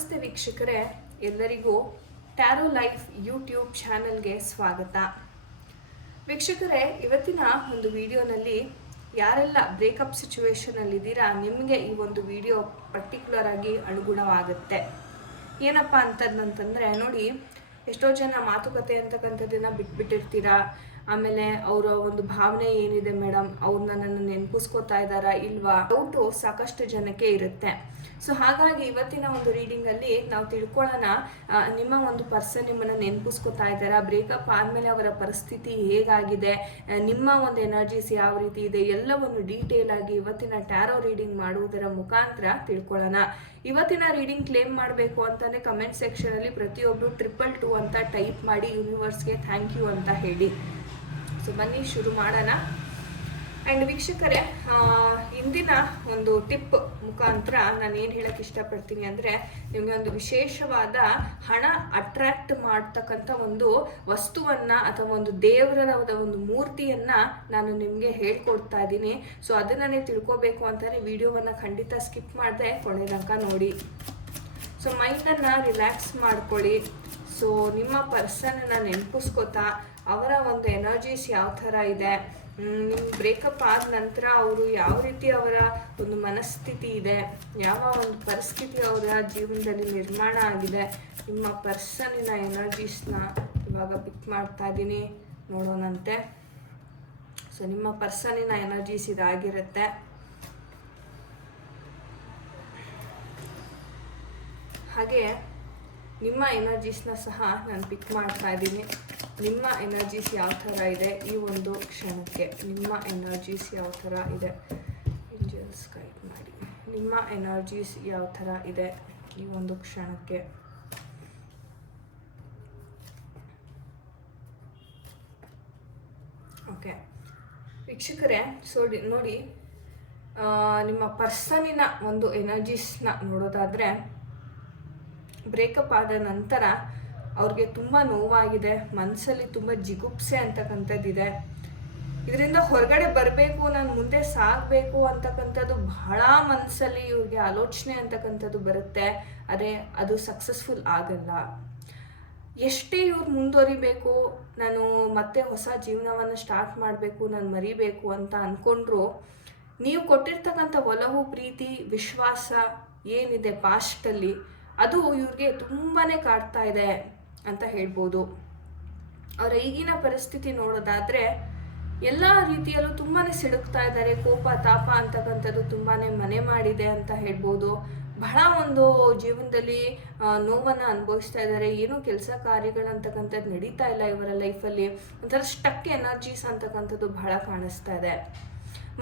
ನಮಸ್ತೆ ವೀಕ್ಷಕರೇ, ಎಲ್ಲರಿಗೂ ಟ್ಯಾರೋ ಲೈಫ್ ಯೂಟ್ಯೂಬ್ ಚಾನೆಲ್ಗೆ ಸ್ವಾಗತ. ವೀಕ್ಷಕರೇ, ಇವತ್ತಿನ ಒಂದು ವಿಡಿಯೋನಲ್ಲಿ ಯಾರೆಲ್ಲ ಬ್ರೇಕಪ್ ಸಿಚುವೇಶನಲ್ಲಿದ್ದೀರಾ ನಿಮಗೆ ಈ ಒಂದು ವಿಡಿಯೋ ಪರ್ಟಿಕ್ಯುಲರ್ ಆಗಿ ಅನುಗುಣವಾಗುತ್ತೆ. ಏನಪ್ಪ ಅಂತಂದರೆ ನೋಡಿ, ಎಷ್ಟೋ ಜನ ಮಾತುಕತೆ ಅಂತಕ್ಕಂಥದ್ದನ್ನ ಬಿಟ್ಬಿಟ್ಟಿರ್ತೀರಾ. ಆಮೇಲೆ ಅವರ ಒಂದು ಭಾವನೆ ಏನಿದೆ ಮೇಡಮ್, ಅವ್ರು ನನ್ನನ್ನು ನೆನಪಿಸ್ಕೋತಾ ಇದ್ದಾರಾ ಇಲ್ವಾ, ಡೌಟು ಸಾಕಷ್ಟು ಜನಕ್ಕೆ ಇರುತ್ತೆ. ಸೊ ಹಾಗಾಗಿ ಇವತ್ತಿನ ಒಂದು ರೀಡಿಂಗಲ್ಲಿ ನಾವು ತಿಳ್ಕೊಳ್ಳೋಣ, ನಿಮ್ಮ ಒಂದು ಪರ್ಸನ್ ನಿಮ್ಮನ್ನು ನೆನಪಿಸ್ಕೋತಾ ಇದ್ದಾರಾ, ಬ್ರೇಕಪ್ ಆದಮೇಲೆ ಅವರ ಪರಿಸ್ಥಿತಿ ಹೇಗಾಗಿದೆ, ನಿಮ್ಮ ಒಂದು ಎನರ್ಜೀಸ್ ಯಾವ ರೀತಿ ಇದೆ, ಎಲ್ಲವನ್ನು ಡೀಟೇಲ್ ಆಗಿ ಇವತ್ತಿನ ಟ್ಯಾರೋ ರೀಡಿಂಗ್ ಮಾಡುವುದರ ಮುಖಾಂತರ ತಿಳ್ಕೊಳ್ಳೋಣ. ಇವತ್ತಿನ ರೀಡಿಂಗ್ ಕ್ಲೇಮ್ ಮಾಡಬೇಕು ಅಂತಲೇ ಕಮೆಂಟ್ ಸೆಕ್ಷನಲ್ಲಿ ಪ್ರತಿಯೊಬ್ಬರು 222 ಅಂತ ಟೈಪ್ ಮಾಡಿ ಯೂನಿವರ್ಸ್ಗೆ ಥ್ಯಾಂಕ್ ಯು ಅಂತ ಹೇಳಿ. ಸೊ ಬನ್ನಿ ಶುರು ಮಾಡೋಣ. ಆ್ಯಂಡ್ ವೀಕ್ಷಕರೇ, ಇಂದಿನ ಒಂದು ಟಿಪ್ ಮುಖಾಂತರ ನಾನು ಏನು ಹೇಳಕ್ಕೆ ಇಷ್ಟಪಡ್ತೀನಿ ಅಂದರೆ, ನಿಮಗೆ ಒಂದು ವಿಶೇಷವಾದ ಹಣ ಅಟ್ರಾಕ್ಟ್ ಮಾಡ್ತಕ್ಕಂಥ ಒಂದು ವಸ್ತುವನ್ನು ಅಥವಾ ಒಂದು ದೇವರ ಒಂದು ಮೂರ್ತಿಯನ್ನು ನಾನು ನಿಮಗೆ ಹೇಳ್ಕೊಡ್ತಾ ಇದ್ದೀನಿ. ಸೊ ಅದನ್ನೇ ತಿಳ್ಕೊಬೇಕು ಅಂತಲೇ ವಿಡಿಯೋವನ್ನು ಖಂಡಿತ ಸ್ಕಿಪ್ ಮಾಡದೆ ಕೊನೆ ತನಕ ನೋಡಿ. ಸೊ ಮೈಂಡನ್ನು ರಿಲ್ಯಾಕ್ಸ್ ಮಾಡ್ಕೊಳ್ಳಿ. ಸೊ ನಿಮ್ಮ ಪರ್ಸನನ್ನು ನೆನಪಿಸ್ಕೋತಾ ಅವರ ಒಂದು ಎನರ್ಜೀಸ್ ಯಾವ ಥರ ಇದೆ, ನಿಮ್ಮ ಬ್ರೇಕಪ್ ಆದ ನಂತರ ಅವರು ಯಾವ ರೀತಿ ಅವರ ಒಂದು ಮನಸ್ಥಿತಿ ಇದೆ, ಯಾವ ಒಂದು ಪರಿಸ್ಥಿತಿ ಅವರ ಜೀವನದಲ್ಲಿ ನಿರ್ಮಾಣ ಆಗಿದೆ, ನಿಮ್ಮ ಪರ್ಸನಿನ ಎನರ್ಜೀಸ್ನ ಇವಾಗ ಪಿಕ್ ಮಾಡ್ತಾ ಇದ್ದೀನಿ, ನೋಡೋಣಂತೆ. ಸೊ ನಿಮ್ಮ ಪರ್ಸನಿನ ಎನರ್ಜೀಸ್ ಇದಾಗಿರುತ್ತೆ. ಹಾಗೆ ನಿಮ್ಮ ಎನರ್ಜೀಸ್ನ ಸಹ ನಾನು ಪಿಕ್ ಮಾಡ್ತಾ ಇದ್ದೀನಿ. ನಿಮ್ಮ ಎನರ್ಜೀಸ್ ಯಾವ ಥರ ಇದೆ ಈ ಒಂದು ಕ್ಷಣಕ್ಕೆ, ನಿಮ್ಮ ಎನರ್ಜೀಸ್ ಯಾವ ಥರ ಇದೆ, ಏಂಜಲ್ಸ್ ಗೈಡ್ ಮಾಡಿ. ನಿಮ್ಮ ಎನರ್ಜೀಸ್ ಯಾವ ಥರ ಇದೆ ಈ ಒಂದು ಕ್ಷಣಕ್ಕೆ. ಓಕೆ ವೀಕ್ಷಕರೇ, ಸೊ ನೋಡಿ, ನಿಮ್ಮ ಪರ್ಸನಿನ ಒಂದು ಎನರ್ಜೀಸ್ನ ನೋಡೋದಾದರೆ, ಬ್ರೇಕಪ್ ಆದ ನಂತರ ಅವ್ರಿಗೆ ತುಂಬ ನೋವಾಗಿದೆ, ಮನಸ್ಸಲ್ಲಿ ತುಂಬ ಜಿಗುಪ್ಸೆ ಅಂತಕ್ಕಂಥದ್ದಿದೆ. ಇದರಿಂದ ಹೊರಗಡೆ ಬರಬೇಕು, ನಾನು ಮುಂದೆ ಸಾಗಬೇಕು ಅಂತಕ್ಕಂಥದ್ದು ಬಹಳ ಮನಸ್ಸಲ್ಲಿ ಇವ್ರಿಗೆ ಆಲೋಚನೆ ಅಂತಕ್ಕಂಥದ್ದು ಬರುತ್ತೆ. ಅದೇ ಅದು ಸಕ್ಸಸ್ಫುಲ್ ಆಗಲ್ಲ. ಎಷ್ಟೇ ಇವ್ರು ಮುಂದುವರಿಬೇಕು, ನಾನು ಮತ್ತೆ ಹೊಸ ಜೀವನವನ್ನು ಸ್ಟಾರ್ಟ್ ಮಾಡಬೇಕು, ನಾನು ಮರಿಬೇಕು ಅಂತ ಅಂದ್ಕೊಂಡ್ರು, ನೀವು ಕೊಟ್ಟಿರ್ತಕ್ಕಂಥ ಒಲವು, ಪ್ರೀತಿ, ವಿಶ್ವಾಸ ಏನಿದೆ ಪಾಸ್ಟಲ್ಲಿ, ಅದು ಇವ್ರಿಗೆ ತುಂಬಾ ಕಾಡ್ತಾ ಇದೆ ಅಂತ ಹೇಳ್ಬೋದು. ಅವರ ಈಗಿನ ಪರಿಸ್ಥಿತಿ ನೋಡೋದಾದರೆ ಎಲ್ಲ ರೀತಿಯಲ್ಲೂ ತುಂಬಾ ಸಿಡುಕ್ತಾ ಇದ್ದಾರೆ. ಕೋಪ, ತಾಪ ಅಂತಕ್ಕಂಥದ್ದು ತುಂಬಾ ಮನೆ ಮಾಡಿದೆ ಅಂತ ಹೇಳ್ಬೋದು. ಬಹಳ ಒಂದು ಜೀವನದಲ್ಲಿ ನೋವನ್ನು ಅನುಭವಿಸ್ತಾ ಇದ್ದಾರೆ. ಏನೂ ಕೆಲಸ ಕಾರ್ಯಗಳಂತಕ್ಕಂಥದ್ದು ನಡೀತಾ ಇಲ್ಲ ಇವರ ಲೈಫಲ್ಲಿ. ಒಂಥರ ಸ್ಟಕ್ ಎನರ್ಜೀಸ್ ಅಂತಕ್ಕಂಥದ್ದು ಬಹಳ ಕಾಣಿಸ್ತಾ ಇದೆ.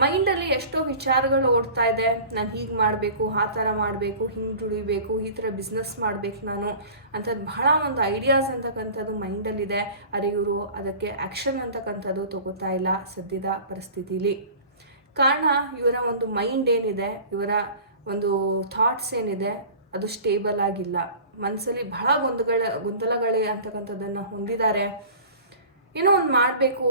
ಮೈಂಡಲ್ಲಿ ಎಷ್ಟೋ ವಿಚಾರಗಳು ಓಡ್ತಾ ಇದೆ. ನಾನು ಹೀಗೆ ಮಾಡಬೇಕು, ಆ ಥರ ಮಾಡಬೇಕು, ಹಿಂಗೆ ದುಡಿಬೇಕು, ಈ ಥರ ಬಿಸ್ನೆಸ್ ಮಾಡಬೇಕು ನಾನು ಅಂಥದ್ದು ಬಹಳ ಒಂದು ಐಡಿಯಾಸ್ ಅಂತಕ್ಕಂಥದ್ದು ಮೈಂಡಲ್ಲಿದೆ. ಆದರೆ ಇವರು ಅದಕ್ಕೆ ಆ್ಯಕ್ಷನ್ ಅಂತಕ್ಕಂಥದ್ದು ತಗೋತಾ ಇಲ್ಲ ಸದ್ಯದ ಪರಿಸ್ಥಿತಿಲಿ. ಕಾರಣ ಇವರ ಒಂದು ಮೈಂಡ್ ಏನಿದೆ, ಇವರ ಒಂದು ಥಾಟ್ಸ್ ಏನಿದೆ, ಅದು ಸ್ಟೇಬಲ್ ಆಗಿಲ್ಲ. ಮನಸ್ಸಲ್ಲಿ ಬಹಳ ಗೊಂದಲಗಳೇ ಅಂತಕ್ಕಂಥದ್ದನ್ನು ಹೊಂದಿದ್ದಾರೆ. ಏನೋ ಒಂದು ಮಾಡಬೇಕು,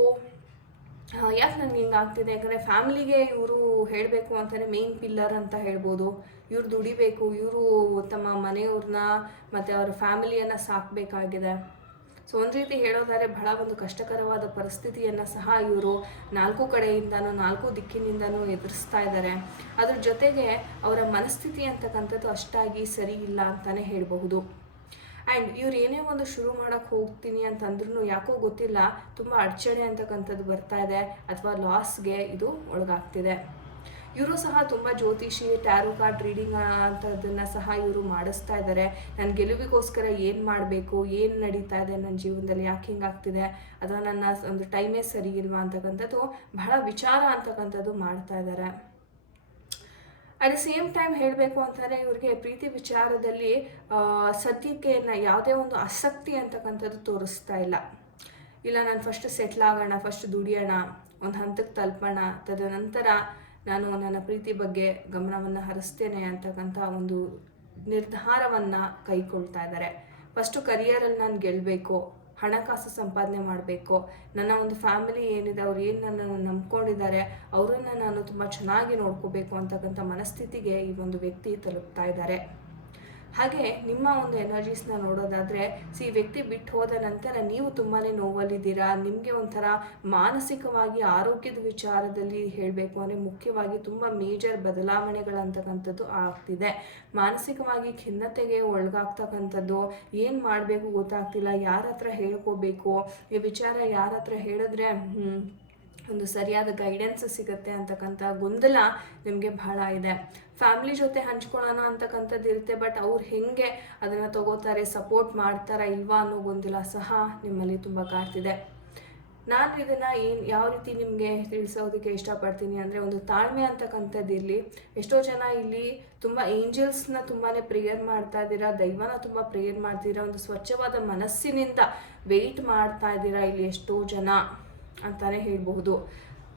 ಯಾಕೆ ನನಗೆ ಹಿಂಗೆ ಆಗ್ತಿದೆ, ಯಾಕಂದರೆ ಫ್ಯಾಮಿಲಿಗೆ ಇವರು ಹೇಳಬೇಕು ಅಂತಲೇ ಮೇನ್ ಪಿಲ್ಲರ್ ಅಂತ ಹೇಳ್ಬೋದು. ಇವ್ರು ದುಡಿಬೇಕು, ಇವರು ತಮ್ಮ ಮನೆಯವ್ರನ್ನ ಮತ್ತು ಅವರ ಫ್ಯಾಮಿಲಿಯನ್ನು ಸಾಕಬೇಕಾಗಿದೆ. ಸೊ ಒಂದು ರೀತಿ ಹೇಳೋದಾದರೆ ಬಹಳ ಒಂದು ಕಷ್ಟಕರವಾದ ಪರಿಸ್ಥಿತಿಯನ್ನು ಸಹ ಇವರು 4 ಕಡೆಯಿಂದನೂ 4 ದಿಕ್ಕಿನಿಂದನೂ ಎದುರಿಸ್ತಾ ಇದ್ದಾರೆ. ಅದ್ರ ಜೊತೆಗೆ ಅವರ ಮನಸ್ಥಿತಿ ಅಂತಕ್ಕಂಥದ್ದು ಅಷ್ಟಾಗಿ ಸರಿ ಇಲ್ಲ ಅಂತಲೇ ಹೇಳಬಹುದು. ಆ್ಯಂಡ್ ಇವ್ರು ಏನೇ ಒಂದು ಶುರು ಮಾಡೋಕ್ಕೆ ಹೋಗ್ತೀನಿ ಅಂತಂದ್ರೂ ಯಾಕೋ ಗೊತ್ತಿಲ್ಲ ತುಂಬ ಅಡಚಣೆ ಅಂತಕ್ಕಂಥದ್ದು ಬರ್ತಾ ಇದೆ, ಅಥವಾ ಲಾಸ್ಗೆ ಇದು ಒಳಗಾಗ್ತಿದೆ. ಇವರು ಸಹ ತುಂಬ ಜ್ಯೋತಿಷಿ, ಟ್ಯಾರೋ ಕಾರ್ಡ್ ರೀಡಿಂಗ್ ಅಂಥದ್ದನ್ನು ಸಹ ಇವರು ಮಾಡಿಸ್ತಾ ಇದ್ದಾರೆ. ನನ್ನ ಗೆಲುವಿಗೋಸ್ಕರ ಏನು ಮಾಡಬೇಕು, ಏನು ನಡೀತಾ ಇದೆ ನನ್ನ ಜೀವನದಲ್ಲಿ, ಯಾಕೆ ಹಿಂಗಾಗ್ತಿದೆ, ಅಥವಾ ನನ್ನ ಒಂದು ಟೈಮೇ ಸರಿ ಇಲ್ವಾ ಅಂತಕ್ಕಂಥದ್ದು ಬಹಳ ವಿಚಾರ ಅಂತಕ್ಕಂಥದ್ದು ಮಾಡ್ತಾ ಇದ್ದಾರೆ. ಅಟ್ ದ ಸೇಮ್ ಟೈಮ್ ಹೇಳಬೇಕು ಅಂತಂದರೆ ಇವ್ರಿಗೆ ಪ್ರೀತಿ ವಿಚಾರದಲ್ಲಿ ಸದ್ಯಕ್ಕೆ ಯಾವುದೇ ಒಂದು ಆಸಕ್ತಿ ಅಂತಕ್ಕಂಥದ್ದು ತೋರಿಸ್ತಾ ಇಲ್ಲ. ನಾನು ಫಸ್ಟ್ ಸೆಟ್ಲ್ ಆಗೋಣ, ಫಸ್ಟ್ ದುಡಿಯೋಣ, ಒಂದು ಹಂತಕ್ಕೆ ತಲುಪೋಣ, ತದನಂತರ ನಾನು ನನ್ನ ಪ್ರೀತಿ ಬಗ್ಗೆ ಗಮನವನ್ನು ಹರಿಸ್ತೇನೆ ಅಂತಕ್ಕಂಥ ಒಂದು ನಿರ್ಧಾರವನ್ನು ಕೈಗೊಳ್ತಾ ಇದ್ದಾರೆ. ಫಸ್ಟು ಕರಿಯರಲ್ಲಿ ನಾನು ಗೆಲ್ಲಬೇಕು, ಹಣಕಾಸು ಸಂಪಾದನೆ ಮಾಡಬೇಕು, ನನ್ನ ಒಂದು ಫ್ಯಾಮಿಲಿ ಏನಿದೆ, ಅವ್ರು ಏನು ನನ್ನನ್ನು ನಂಬ್ಕೊಂಡಿದ್ದಾರೆ, ಅವರನ್ನು ನಾನು ತುಂಬ ಚೆನ್ನಾಗಿ ನೋಡ್ಕೋಬೇಕು ಅಂತಕ್ಕಂಥ ಮನಸ್ಥಿತಿಗೆ ಈ ಒಂದು ವ್ಯಕ್ತಿ ತಲುಪ್ತಾ ಇದ್ದಾರೆ. ಹಾಗೆ ನಿಮ್ಮ ಒಂದು ಎನರ್ಜೀಸ್ನ ನೋಡೋದಾದರೆ ವ್ಯಕ್ತಿ ಬಿಟ್ಟು ಹೋದ ನಂತರ ನೀವು ತುಂಬಾ ನೋವಲ್ಲಿದ್ದೀರಾ. ನಿಮಗೆ ಒಂಥರ ಮಾನಸಿಕವಾಗಿ ಆರೋಗ್ಯದ ವಿಚಾರದಲ್ಲಿ ಹೇಳಬೇಕು ಅಂದರೆ ಮುಖ್ಯವಾಗಿ ತುಂಬ ಮೇಜರ್ ಬದಲಾವಣೆಗಳಂತಕ್ಕಂಥದ್ದು ಆಗ್ತಿದೆ. ಮಾನಸಿಕವಾಗಿ ಖಿನ್ನತೆಗೆ ಒಳಗಾಗ್ತಕ್ಕಂಥದ್ದು, ಏನು ಮಾಡಬೇಕು ಗೊತ್ತಾಗ್ತಿಲ್ಲ, ಯಾರ ಹತ್ರ ಹೇಳ್ಕೋಬೇಕು, ಈ ವಿಚಾರ ಯಾರ ಹತ್ರ ಹೇಳಿದ್ರೆ ಒಂದು ಸರಿಯಾದ ಗೈಡೆನ್ಸ್ ಸಿಗುತ್ತೆ ಅಂತಕ್ಕಂಥ ಗೊಂದಲ ನಿಮಗೆ ಬಹಳ ಇದೆ. ಫ್ಯಾಮಿಲಿ ಜೊತೆ ಹಂಚ್ಕೊಳ್ಳೋಣ ಅಂತಕ್ಕಂಥದ್ದು ಇರುತ್ತೆ, ಬಟ್ ಅವ್ರು ಹೇಗೆ ಅದನ್ನು ತಗೋತಾರೆ, ಸಪೋರ್ಟ್ ಮಾಡ್ತಾರಾ ಇಲ್ವಾ ಅನ್ನೋ ಗೊಂದಲ ಸಹ ನಿಮ್ಮಲ್ಲಿ ತುಂಬ ಕಾಡ್ತಿದೆ. ನಾನು ಇದನ್ನು ಯಾವ ರೀತಿ ನಿಮಗೆ ತಿಳಿಸೋದಕ್ಕೆ ಇಷ್ಟಪಡ್ತೀನಿ ಅಂದರೆ, ಒಂದು ತಾಳ್ಮೆ ಅಂತಕ್ಕಂಥದ್ದು ಇರಲಿ. ಎಷ್ಟೋ ಜನ ಇಲ್ಲಿ ತುಂಬ ಏಂಜಲ್ಸ್ನ ತುಂಬಾ ಪ್ರೇಯರ್ ಮಾಡ್ತಾ ಇದ್ದೀರಾ, ದೈವನ ತುಂಬ ಪ್ರೇಯರ್ ಮಾಡ್ತೀರಾ, ಒಂದು ಸ್ವಚ್ಛವಾದ ಮನಸ್ಸಿನಿಂದ ವೆಯ್ಟ್ ಮಾಡ್ತಾ ಇದ್ದೀರಾ ಇಲ್ಲಿ ಎಷ್ಟೋ ಜನ ಅಂತಾನೆ ಹೇಳ್ಬಹುದು.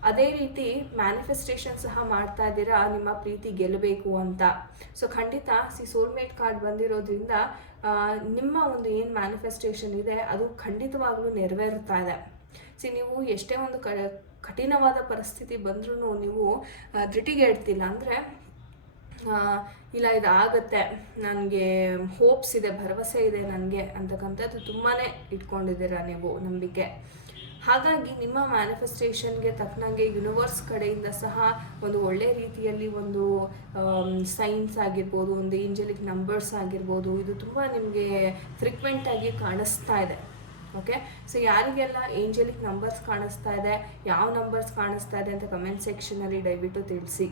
ಅದೇ ರೀತಿ ಮ್ಯಾನಿಫೆಸ್ಟೇಷನ್ ಸಹ ಮಾಡ್ತಾ ಇದ್ದೀರಾ ನಿಮ್ಮ ಪ್ರೀತಿ ಗೆಲ್ಲಬೇಕು ಅಂತ. ಸೊ ಖಂಡಿತ ಸೋಲ್ಮೇಟ್ ಕಾರ್ಡ್ ಬಂದಿರೋದ್ರಿಂದ ನಿಮ್ಮ ಒಂದು ಏನು ಮ್ಯಾನಿಫೆಸ್ಟೇಷನ್ ಇದೆ ಅದು ಖಂಡಿತವಾಗ್ಲೂ ನೆರವೇರುತ್ತಾ ಇದೆ. ನೀವು ಎಷ್ಟೇ ಒಂದು ಕಠಿಣವಾದ ಪರಿಸ್ಥಿತಿ ಬಂದ್ರೂ ನೀವು ಧೃತಿಗೆಡ್ತಿಲ್ಲ. ಅಂದರೆ ಇಲ್ಲ ಇದಾಗತ್ತೆ, ನನಗೆ ಹೋಪ್ಸ್ ಇದೆ, ಭರವಸೆ ಇದೆ ನನಗೆ ಅಂತಕ್ಕಂಥದ್ದು ತುಂಬಾ ಇಟ್ಕೊಂಡಿದ್ದೀರಾ ನೀವು ನಂಬಿಕೆ. ಹಾಗಾಗಿ ನಿಮ್ಮ ಮ್ಯಾನಿಫೆಸ್ಟೇಷನ್ಗೆ ತಕ್ಕನಾಗೆ ಯೂನಿವರ್ಸ್ ಕಡೆಯಿಂದ ಸಹ ಒಂದು ಒಳ್ಳೆ ರೀತಿಯಲ್ಲಿ ಒಂದು ಸೈನ್ಸ್ ಆಗಿರ್ಬೋದು, ಒಂದು ಏಂಜಲಿಕ್ ನಂಬರ್ಸ್ ಆಗಿರ್ಬೋದು, ಇದು ತುಂಬ ನಿಮಗೆ ಫ್ರೀಕ್ವೆಂಟಾಗಿ ಕಾಣಿಸ್ತಾ ಇದೆ. ಓಕೆ, ಸೊ ಯಾರಿಗೆಲ್ಲ ಏಂಜಲಿಕ್ ನಂಬರ್ಸ್ ಕಾಣಿಸ್ತಾ ಇದೆ, ಯಾವ ನಂಬರ್ಸ್ ಕಾಣಿಸ್ತಾ ಇದೆ ಅಂತ ಕಮೆಂಟ್ ಸೆಕ್ಷನಲ್ಲಿ ದಯವಿಟ್ಟು ತಿಳಿಸಿ.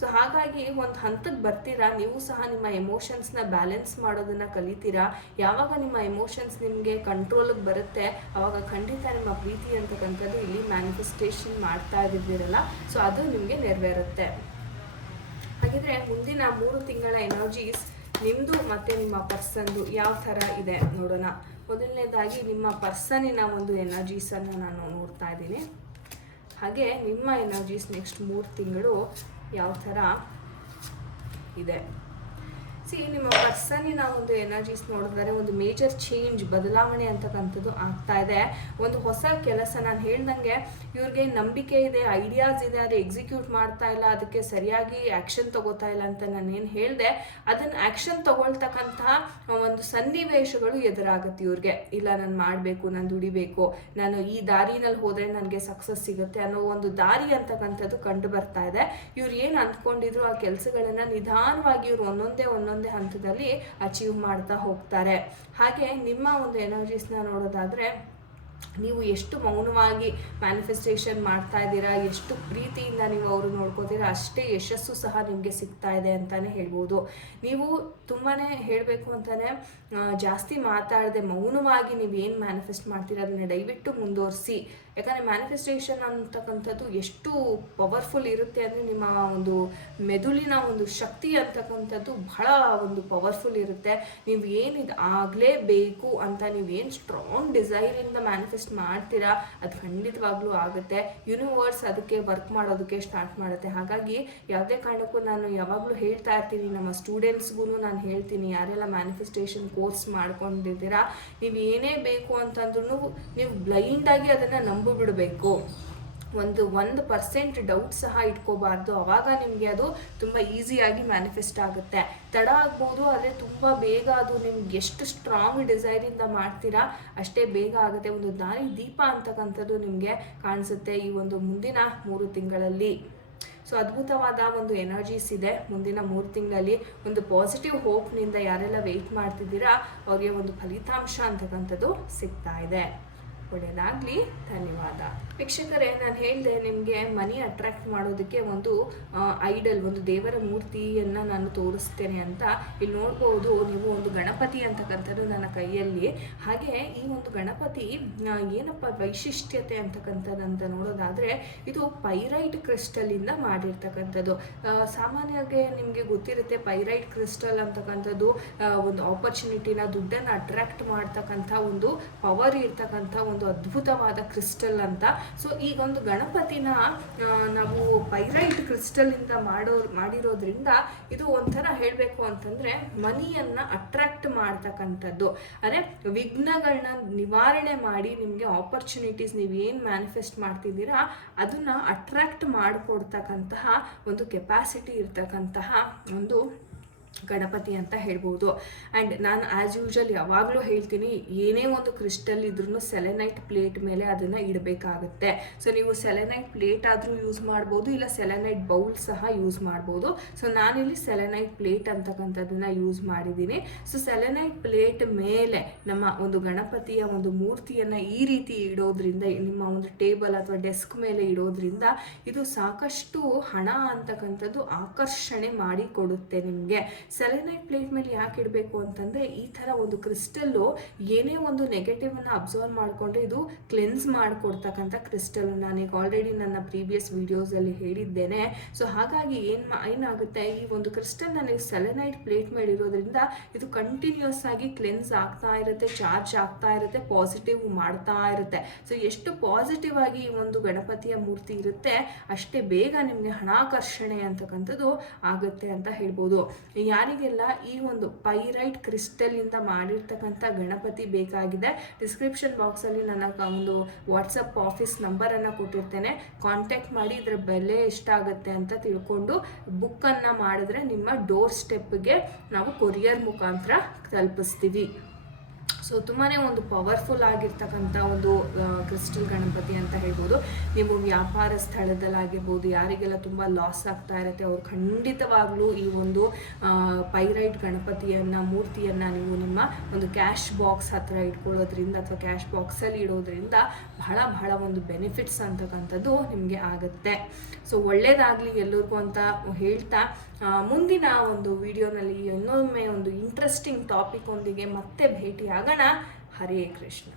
ಸೊ ಹಾಗಾಗಿ ಒಂದು ಹಂತಕ್ಕೆ ಬರ್ತೀರಾ, ನೀವು ಸಹ ನಿಮ್ಮ ಎಮೋಷನ್ಸ್ನ ಬ್ಯಾಲೆನ್ಸ್ ಮಾಡೋದನ್ನು ಕಲಿತೀರಾ. ಯಾವಾಗ ನಿಮ್ಮ ಎಮೋಷನ್ಸ್ ನಿಮಗೆ ಕಂಟ್ರೋಲಿಗೆ ಬರುತ್ತೆ ಆವಾಗ ಖಂಡಿತ ನಿಮ್ಮ ಪ್ರೀತಿ ಅಂತಕ್ಕಂಥದ್ದು ಇಲ್ಲಿ ಮ್ಯಾನಿಫೆಸ್ಟೇಷನ್ ಮಾಡ್ತಾ ಇದ್ದಿದ್ದೀರಲ್ಲ, ಸೊ ಅದು ನಿಮಗೆ ನೆರವೇರುತ್ತೆ. ಹಾಗಿದ್ರೆ ಮುಂದಿನ 3 ತಿಂಗಳ ಎನರ್ಜೀಸ್ ನಿಮ್ಮದು ಮತ್ತು ನಿಮ್ಮ ಪರ್ಸನ್ದು ಯಾವ ಥರ ಇದೆ ನೋಡೋಣ. ಮೊದಲನೇದಾಗಿ ನಿಮ್ಮ ಪರ್ಸನ್ನಿನ ಒಂದು ಎನರ್ಜೀಸನ್ನು ನಾನು ನೋಡ್ತಾ ಇದ್ದೀನಿ. ಹಾಗೆ ನಿಮ್ಮ ಎನರ್ಜೀಸ್ ನೆಕ್ಸ್ಟ್ 3 ತಿಂಗಳು ಯಾವ ಥರ ಇದೆ. ನಿಮ್ಮ ಪರ್ಸನ್ನಿನ ಒಂದು ಎನರ್ಜೀಸ್ ನೋಡಿದ್ರೆ ಒಂದು ಮೇಜರ್ ಚೇಂಜ್, ಬದಲಾವಣೆ ಅಂತಕ್ಕಂಥದ್ದು ಆಗ್ತಾ ಇದೆ. ಒಂದು ಹೊಸ ಕೆಲಸ, ನಾನು ಹೇಳ್ದಂಗೆ ಇವ್ರಿಗೆ ನಂಬಿಕೆ ಇದೆ, ಐಡಿಯಾಸ್ ಇದೆ, ಅದು ಎಕ್ಸಿಕ್ಯೂಟ್ ಮಾಡ್ತಾ ಇಲ್ಲ, ಅದಕ್ಕೆ ಸರಿಯಾಗಿ ಆ್ಯಕ್ಷನ್ ತಗೋತಾ ಇಲ್ಲ ಅಂತ ನಾನೇನು ಹೇಳಿದೆ, ಅದನ್ನು ಆ್ಯಕ್ಷನ್ ತಗೊಳ್ತಕ್ಕಂತಹ ಒಂದು ಸನ್ನಿವೇಶಗಳು ಎದುರಾಗುತ್ತೆ ಇವ್ರಿಗೆ. ಇಲ್ಲ ನಾನು ಮಾಡಬೇಕು, ನಾನು ದುಡಿಬೇಕು, ನಾನು ಈ ದಾರಿನಲ್ಲಿ ಹೋದರೆ ನನಗೆ ಸಕ್ಸಸ್ ಸಿಗುತ್ತೆ ಅನ್ನೋ ಒಂದು ದಾರಿ ಅಂತಕ್ಕಂಥದ್ದು ಕಂಡು ಬರ್ತಾ ಇದೆ. ಇವ್ರು ಏನು ಅಂದ್ಕೊಂಡಿದ್ರು ಆ ಕೆಲಸಗಳನ್ನು ನಿಧಾನವಾಗಿ ಇವ್ರು ಒಂದೊಂದೇ ಹಂತದಲ್ಲಿ ಅಚೀವ್ ಮಾಡ್ತಾ ಹೋಗ್ತಾರೆ. ಹಾಗೆ ನಿಮ್ಮ ಒಂದು ಎನರ್ಜೀಸ್ನ ನೋಡೋದಾದ್ರೆ ನೀವು ಎಷ್ಟು ಮೌನವಾಗಿ ಮ್ಯಾನಿಫೆಸ್ಟೇಷನ್ ಮಾಡ್ತಾ ಇದ್ದೀರಾ, ಎಷ್ಟು ಪ್ರೀತಿಯಿಂದ ನೀವು ಅವರು ನೋಡ್ಕೋತೀರಾ, ಅಷ್ಟೇ ಯಶಸ್ಸು ಸಹ ನಿಮಗೆ ಸಿಗ್ತಾ ಇದೆ ಅಂತಲೇ ಹೇಳ್ಬೋದು. ನೀವು ತುಂಬಾ ಹೇಳಬೇಕು ಅಂತಲೇ ಜಾಸ್ತಿ ಮಾತಾಡದೆ ಮೌನವಾಗಿ ನೀವು ಏನು ಮ್ಯಾನಿಫೆಸ್ಟ್ ಮಾಡ್ತೀರಾ ಅದನ್ನು ದಯವಿಟ್ಟು ಮುಂದುವರಿಸಿ. ಯಾಕಂದರೆ ಮ್ಯಾನಿಫೆಸ್ಟೇಷನ್ ಅಂತಕ್ಕಂಥದ್ದು ಎಷ್ಟು ಪವರ್ಫುಲ್ ಇರುತ್ತೆ ಅಂದರೆ ನಿಮ್ಮ ಒಂದು ಮೆದುಳಿನ ಒಂದು ಶಕ್ತಿ ಅಂತಕ್ಕಂಥದ್ದು ಬಹಳ ಒಂದು ಪವರ್ಫುಲ್ ಇರುತ್ತೆ. ನೀವು ಏನಿದು ಆಗಲೇಬೇಕು ಅಂತ ನೀವೇನು ಸ್ಟ್ರಾಂಗ್ ಡಿಸೈರಿಂದ ಮ್ಯಾನಿಫೆಸ್ಟ್ ಮಾಡ್ತೀರಾ ಅದು ಖಂಡಿತವಾಗ್ಲೂ ಆಗುತ್ತೆ. ಯೂನಿವರ್ಸ್ ಅದಕ್ಕೆ ವರ್ಕ್ ಮಾಡೋದಕ್ಕೆ ಸ್ಟಾರ್ಟ್ ಮಾಡುತ್ತೆ. ಹಾಗಾಗಿ ಯಾವುದೇ ಕಾರಣಕ್ಕೂ ನಾನು ಯಾವಾಗಲೂ ಹೇಳ್ತಾ ಇರ್ತೀನಿ, ನಮ್ಮ ಸ್ಟೂಡೆಂಟ್ಸ್ಗೂ ನಾನು ಹೇಳ್ತೀನಿ, ಯಾರೆಲ್ಲ ಮ್ಯಾನಿಫೆಸ್ಟೇಷನ್ ಕೋರ್ಸ್ ಮಾಡ್ಕೊಂಡಿದ್ದೀರಾ, ನೀವು ಏನೇ ಬೇಕು ಅಂತಂದ್ರೂ ನೀವು ಬ್ಲೈಂಡಾಗಿ ಅದನ್ನು ನಂಬಿಬಿಡಬೇಕು. 1% ಡೌಟ್ ಸಹ ಇಟ್ಕೋಬಾರ್ದು. ಆವಾಗ ನಿಮಗೆ ಅದು ತುಂಬ ಈಸಿಯಾಗಿ ಮ್ಯಾನಿಫೆಸ್ಟ್ ಆಗುತ್ತೆ. ತಡ ಆಗ್ಬೋದು, ಆದರೆ ತುಂಬ ಬೇಗ ಅದು ನಿಮ್ಗೆ ಎಷ್ಟು ಸ್ಟ್ರಾಂಗ್ ಡಿಸೈರಿಂದ ಮಾಡ್ತೀರಾ ಅಷ್ಟೇ ಬೇಗ ಆಗುತ್ತೆ. ಒಂದು ದಾರಿ ದೀಪ ಅಂತಕ್ಕಂಥದ್ದು ನಿಮಗೆ ಕಾಣಿಸುತ್ತೆ ಈ ಒಂದು ಮುಂದಿನ 3 ತಿಂಗಳಲ್ಲಿ. ಸೊ ಅದ್ಭುತವಾದ ಒಂದು ಎನರ್ಜೀಸ್ ಇದೆ ಮುಂದಿನ 3 ತಿಂಗಳಲ್ಲಿ. ಒಂದು ಪಾಸಿಟಿವ್ ಹೋಪ್ನಿಂದ ಯಾರೆಲ್ಲ ವೆಯ್ಟ್ ಮಾಡ್ತಿದ್ದೀರಾ ಅವ್ರಿಗೆ ಒಂದು ಫಲಿತಾಂಶ ಅಂತಕ್ಕಂಥದ್ದು ಸಿಗ್ತಾ ಇದೆ. ಒಳ್ಳೆಯದಾಗಲಿ. ಧನ್ಯವಾದ ವೀಕ್ಷಕರೇ. ನಾನು ಹೇಳಿದೆ ನಿಮಗೆ ಮನಿ ಅಟ್ರಾಕ್ಟ್ ಮಾಡೋದಕ್ಕೆ ಒಂದು ಐಡಲ್, ಒಂದು ದೇವರ ಮೂರ್ತಿಯನ್ನು ನಾನು ತೋರಿಸ್ತೇನೆ ಅಂತ. ಇಲ್ಲಿ ನೋಡ್ಬೋದು ನೀವು ಒಂದು ಗಣಪತಿ ಅಂತಕ್ಕಂಥದ್ದು ನನ್ನ ಕೈಯಲ್ಲಿ. ಹಾಗೆ ಈ ಒಂದು ಗಣಪತಿ ಏನಪ್ಪ ವೈಶಿಷ್ಟ್ಯತೆ ಅಂತಕ್ಕಂಥದ್ದಂತ ನೋಡೋದಾದರೆ ಇದು ಪೈರೈಟ್ ಕ್ರಿಸ್ಟಲಿಂದ ಮಾಡಿರ್ತಕ್ಕಂಥದ್ದು. ಸಾಮಾನ್ಯವಾಗಿ ನಿಮಗೆ ಗೊತ್ತಿರುತ್ತೆ ಪೈರೈಟ್ ಕ್ರಿಸ್ಟಲ್ ಅಂತಕ್ಕಂಥದ್ದು ಒಂದು ಆಪರ್ಚುನಿಟಿನ, ದುಡ್ಡನ್ನು ಅಟ್ರಾಕ್ಟ್ ಮಾಡ್ತಕ್ಕಂಥ ಒಂದು ಪವರ್ ಇರ್ತಕ್ಕಂಥ ಒಂದು ಅದ್ಭುತವಾದ ಕ್ರಿಸ್ಟಲ್ ಅಂತ. ಸೊ ಈಗ ಒಂದು ಗಣಪತಿನ ನಾವು ಪೈರೈಟ್ ಕ್ರಿಸ್ಟಲಿಂದ ಮಾಡಿರೋದ್ರಿಂದ ಇದು ಒಂಥರ ಹೇಳಬೇಕು ಅಂತಂದರೆ ಮನಿಯನ್ನು ಅಟ್ರಾಕ್ಟ್ ಮಾಡ್ತಕ್ಕಂಥದ್ದು. ಅಂದರೆ ವಿಘ್ನಗಳನ್ನ ನಿವಾರಣೆ ಮಾಡಿ ನಿಮಗೆ ಆಪರ್ಚುನಿಟೀಸ್ ನೀವು ಏನು ಮ್ಯಾನಿಫೆಸ್ಟ್ ಮಾಡ್ತಿದ್ದೀರಾ ಅದನ್ನು ಅಟ್ರಾಕ್ಟ್ ಮಾಡಿಕೊಡ್ತಕ್ಕಂತಹ ಒಂದು ಕೆಪಾಸಿಟಿ ಇರ್ತಕ್ಕಂತಹ ಒಂದು ಗಣಪತಿ ಅಂತ ಹೇಳ್ಬೋದು. ಆ್ಯಂಡ್ ನಾನು ಆ್ಯಸ್ ಯೂಶುವಲ್ ಯಾವಾಗಲೂ ಹೇಳ್ತೀನಿ, ಏನೇ ಒಂದು ಕ್ರಿಸ್ಟಲ್ ಇದ್ರೂ ಸೆಲೆನೈಟ್ ಪ್ಲೇಟ್ ಮೇಲೆ ಅದನ್ನು ಇಡಬೇಕಾಗುತ್ತೆ. ಸೊ ನೀವು ಸೆಲೆನೈಟ್ ಪ್ಲೇಟ್ ಆದರೂ ಯೂಸ್ ಮಾಡ್ಬೋದು, ಇಲ್ಲ ಸೆಲೆನೈಟ್ ಬೌಲ್ ಸಹ ಯೂಸ್ ಮಾಡ್ಬೋದು. ಸೊ ನಾನಿಲ್ಲಿ ಸೆಲೆನೈಟ್ ಪ್ಲೇಟ್ ಅಂತಕ್ಕಂಥದ್ದನ್ನು ಯೂಸ್ ಮಾಡಿದ್ದೀನಿ. ಸೊ ಸೆಲೆನೈಟ್ ಪ್ಲೇಟ್ ಮೇಲೆ ನಮ್ಮ ಒಂದು ಗಣಪತಿಯ ಒಂದು ಮೂರ್ತಿಯನ್ನು ಈ ರೀತಿ ಇಡೋದ್ರಿಂದ, ನಿಮ್ಮ ಒಂದು ಟೇಬಲ್ ಅಥವಾ ಡೆಸ್ಕ್ ಮೇಲೆ ಇಡೋದ್ರಿಂದ ಇದು ಸಾಕಷ್ಟು ಹಣ ಅಂತಕ್ಕಂಥದ್ದು ಆಕರ್ಷಣೆ ಮಾಡಿ ಕೊಡುತ್ತೆ ನಿಮಗೆ. ಸೆಲೆನೈಟ್ ಪ್ಲೇಟ್ ಮೇಲೆ ಯಾಕೆ ಇಡಬೇಕು ಅಂತಂದರೆ, ಈ ಥರ ಒಂದು ಕ್ರಿಸ್ಟಲ್ಲು ಏನೇ ಒಂದು ನೆಗೆಟಿವನ್ನು ಅಬ್ಸರ್ವ್ ಮಾಡಿಕೊಂಡು ಇದು ಕ್ಲೆನ್ಸ್ ಮಾಡಿಕೊಡ್ತಕ್ಕಂಥ ಕ್ರಿಸ್ಟಲ್. ನಾನೀಗ ಆಲ್ರೆಡಿ ನನ್ನ ಪ್ರೀವಿಯಸ್ ವೀಡಿಯೋಸಲ್ಲಿ ಹೇಳಿದ್ದೇನೆ. ಸೊ ಹಾಗಾಗಿ ಏನಾಗುತ್ತೆ, ಈ ಒಂದು ಕ್ರಿಸ್ಟಲ್ ನನಗೆ ಸೆಲೆನೈಟ್ ಪ್ಲೇಟ್ ಮೇಲೆ ಇರೋದ್ರಿಂದ ಇದು ಕಂಟಿನ್ಯೂಸ್ ಆಗಿ ಕ್ಲೆನ್ಸ್ ಆಗ್ತಾ ಇರುತ್ತೆ, ಚಾರ್ಜ್ ಆಗ್ತಾ ಇರುತ್ತೆ, ಪಾಸಿಟಿವ್ ಮಾಡ್ತಾ ಇರುತ್ತೆ. ಸೊ ಎಷ್ಟು ಪಾಸಿಟಿವ್ ಆಗಿ ಈ ಒಂದು ಗಣಪತಿಯ ಮೂರ್ತಿ ಇರುತ್ತೆ, ಅಷ್ಟೇ ಬೇಗ ನಿಮಗೆ ಹಣಾಕರ್ಷಣೆ ಅಂತಕ್ಕಂಥದ್ದು ಆಗುತ್ತೆ ಅಂತ ಹೇಳ್ಬೋದು. ಯಾರಿಗೆಲ್ಲ ಈ ಒಂದು ಪೈರೈಟ್ ಕ್ರಿಸ್ಟಲ್ ಇಂದ ಮಾಡಿರ್ತಕ್ಕಂಥ ಗಣಪತಿ ಬೇಕಾಗಿದೆ, ಡಿಸ್ಕ್ರಿಪ್ಷನ್ ಬಾಕ್ಸಲ್ಲಿ ನನ್ನ ಒಂದು ವಾಟ್ಸಪ್ ಆಫೀಸ್ ನಂಬರನ್ನು ಕೊಟ್ಟಿರ್ತೇನೆ. ಕಾಂಟ್ಯಾಕ್ಟ್ ಮಾಡಿ ಇದರ ಬೆಲೆ ಎಷ್ಟಾಗುತ್ತೆ ಅಂತ ತಿಳ್ಕೊಂಡು ಬುಕ್ಕನ್ನು ಮಾಡಿದ್ರೆ ನಿಮ್ಮ ಡೋರ್ ಸ್ಟೆಪ್ಗೆ ನಾವು ಕೊರಿಯರ್ ಮುಖಾಂತರ ತಲುಪಿಸ್ತೀವಿ. ಸೊ ತುಂಬಾ ಒಂದು ಪವರ್ಫುಲ್ ಆಗಿರ್ತಕ್ಕಂಥ ಒಂದು ಕ್ರಿಸ್ಟಲ್ ಗಣಪತಿ ಅಂತ ಹೇಳ್ಬೋದು. ನೀವು ವ್ಯಾಪಾರ ಸ್ಥಳದಲ್ಲಾಗಿರ್ಬೋದು, ಯಾರಿಗೆಲ್ಲ ತುಂಬ ಲಾಸ್ ಆಗ್ತಾ ಇರುತ್ತೆ ಅವ್ರು ಖಂಡಿತವಾಗ್ಲೂ ಈ ಒಂದು ಪೈರೈಟ್ ಗಣಪತಿಯನ್ನು ಮೂರ್ತಿಯನ್ನು ನೀವು ನಿಮ್ಮ ಒಂದು ಕ್ಯಾಶ್ ಬಾಕ್ಸ್ ಹತ್ರ ಇಟ್ಕೊಳ್ಳೋದ್ರಿಂದ ಅಥವಾ ಕ್ಯಾಶ್ ಬಾಕ್ಸಲ್ಲಿ ಇಡೋದ್ರಿಂದ ಬಹಳ ಬಹಳ ಒಂದು ಬೆನಿಫಿಟ್ಸ್ ಅಂತಕ್ಕಂಥದ್ದು ನಿಮಗೆ ಆಗುತ್ತೆ. ಸೊ ಒಳ್ಳೆಯದಾಗಲಿ ಎಲ್ಲರಿಗೂ ಅಂತ ಹೇಳ್ತಾ, ಮುಂದಿನ ಒಂದು ವಿಡಿಯೋನಲ್ಲಿ ಇನ್ನೊಮ್ಮೆ ಒಂದು ಇಂಟ್ರೆಸ್ಟಿಂಗ್ ಟಾಪಿಕ್ ಒಂದಿಗೆ ಮತ್ತೆ ಭೇಟಿ ಆಗೋಣ. ಹರೇ ಕೃಷ್ಣ.